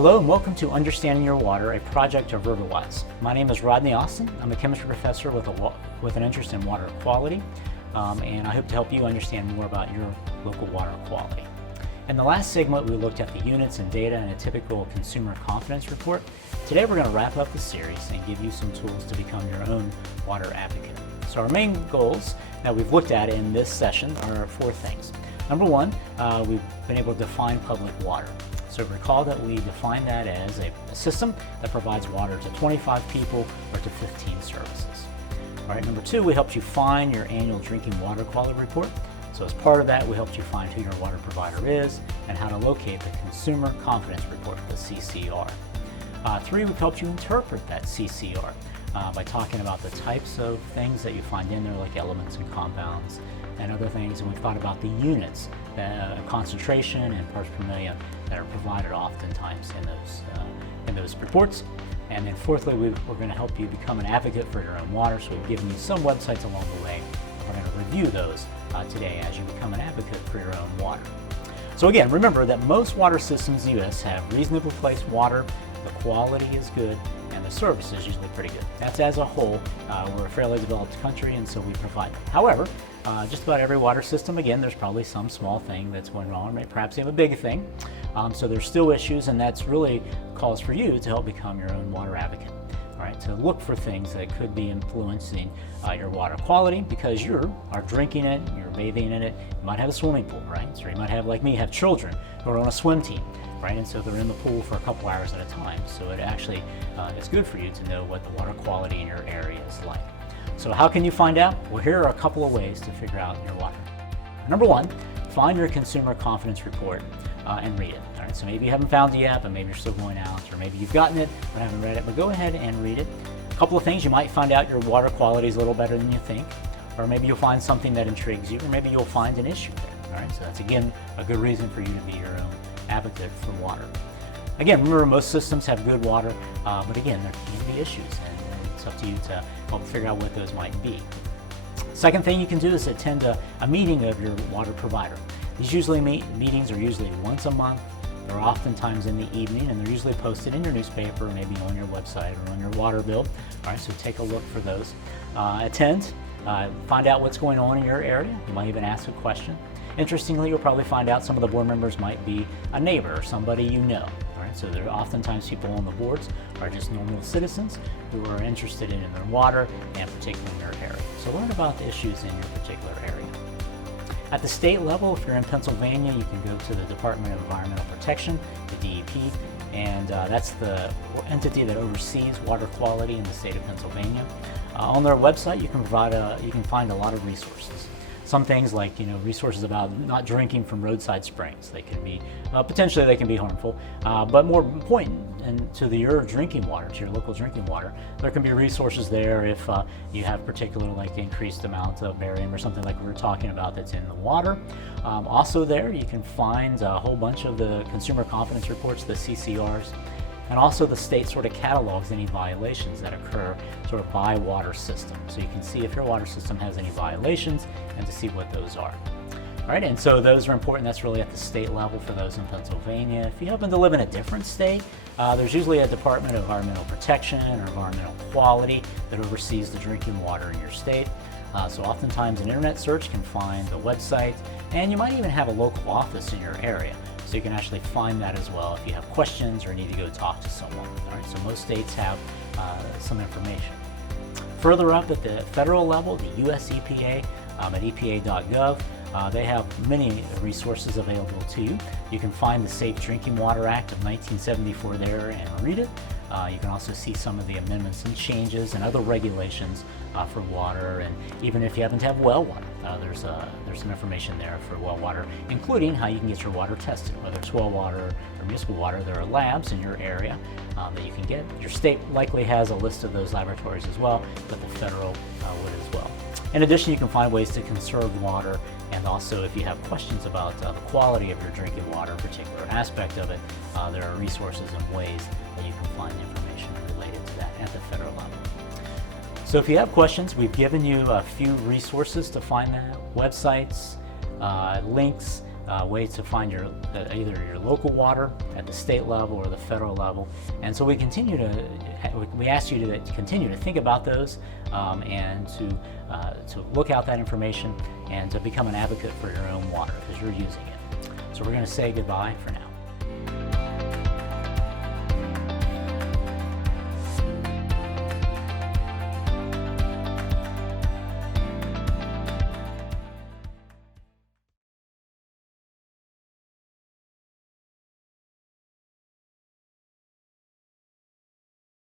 Hello and welcome to Understanding Your Water, a project of RiverWise. My name is Rodney Austin. I'm a chemistry professor with an interest in water quality, and I hope to help you understand more about your local water quality. In the last segment, we looked at the units and data in a typical consumer confidence report. Today, we're going to wrap up the series and give you some tools to become your own water advocate. So our main goals that we've looked at in this session are four things. Number one, we've been able to define public water. So recall that we define that as a system that provides water to 25 people or to 15 services. All right, number two, we helped you find your annual drinking water quality report. So as part of that, we helped you find who your water provider is and how to locate the Consumer Confidence Report, the CCR. Three, we've helped you interpret that CCR by talking about the types of things that you find in there, like elements and compounds and other things. And we've thought about the units, concentration and parts per million that are provided oftentimes in those reports. And then fourthly, we're going to help you become an advocate for your own water. So we've given you some websites along the way. We're going to review those today as you become an advocate for your own water. So again, remember that most water systems in the U.S. have reasonably priced water, the quality is good, and the service is usually pretty good. That's as a whole. We're a fairly developed country, and so we provide that. However, just about every water system, again, there's probably some small thing that's going wrong, right? Perhaps even a big thing. So there's still issues, and that's really calls for you to help become your own water advocate. All right, to look for things that could be influencing your water quality because you are drinking it, you're bathing in it. You might have a swimming pool, right? So you might have, like me, have children who are on a swim team, right? And so they're in the pool for a couple hours at a time. So it actually is good for you to know what the water quality in your area is like. So how can you find out? Well, here are a couple of ways to figure out your water. Number one, find your Consumer Confidence Report and read it. All right, so maybe you haven't found it yet, but maybe you're still going out, or maybe you've gotten it but haven't read it, but go ahead and read it. A couple of things, you might find out your water quality is a little better than you think, or maybe you'll find something that intrigues you, or maybe you'll find an issue there. All right, so that's again a good reason for you to be your own advocate for water. Again, remember most systems have good water, but again, there can be issues, and it's up to you to help figure out what those might be. Second thing you can do is attend a meeting of your water provider. These meetings are usually once a month. They're oftentimes in the evening, and they're usually posted in your newspaper, maybe on your website or on your water bill. All right, so take a look for those. Attend, find out what's going on in your area. You might even ask a question. Interestingly, you'll probably find out some of the board members might be a neighbor or somebody you know. All right, so there are oftentimes people on the boards are just normal citizens who are interested in their water and particularly in your area. So learn about the issues in your particular area. At the state level, if you're in Pennsylvania, you can go to the Department of Environmental Protection, the DEP, and that's the entity that oversees water quality in the state of Pennsylvania. On their website, you can find a lot of resources. Some things like resources about not drinking from roadside springs. They can be potentially they can be harmful, but more important and to your drinking water, to your local drinking water, there can be resources there if you have particular like increased amount of barium or something like we were talking about that's in the water. Also there you can find a whole bunch of the Consumer Confidence Reports, the CCRs, and also the state sort of catalogs any violations that occur sort of by water system. So you can see if your water system has any violations and to see what those are. All right, and so those are important. That's really at the state level for those in Pennsylvania. If you happen to live in a different state, there's usually a Department of Environmental Protection or Environmental Quality that oversees the drinking water in your state. So oftentimes an internet search can find the website, and you might even have a local office in your area. So you can actually find that as well if you have questions or need to go talk to someone. All right, so most states have some information. Further up at the federal level, the US EPA at epa.gov, they have many resources available to you. You can find the Safe Drinking Water Act of 1974 there and read it. You can also see some of the amendments and changes and other regulations for water, and even if you happen to have well water, there's some information there for well water, including how you can get your water tested, whether it's well water or municipal water. There are labs in your area that you can get. Your state likely has a list of those laboratories as well, but the federal would as well. In addition, you can find ways to conserve water, and also if you have questions about the quality of your drinking water, a particular aspect of it, there are resources and ways that you can find information related to that at the federal level. So if you have questions, we've given you a few resources to find that, websites, links, ways to find your either your local water at the state level or the federal level. And so we ask you to continue to think about those and to look out that information and to become an advocate for your own water because you're using it. So we're going to say goodbye for now.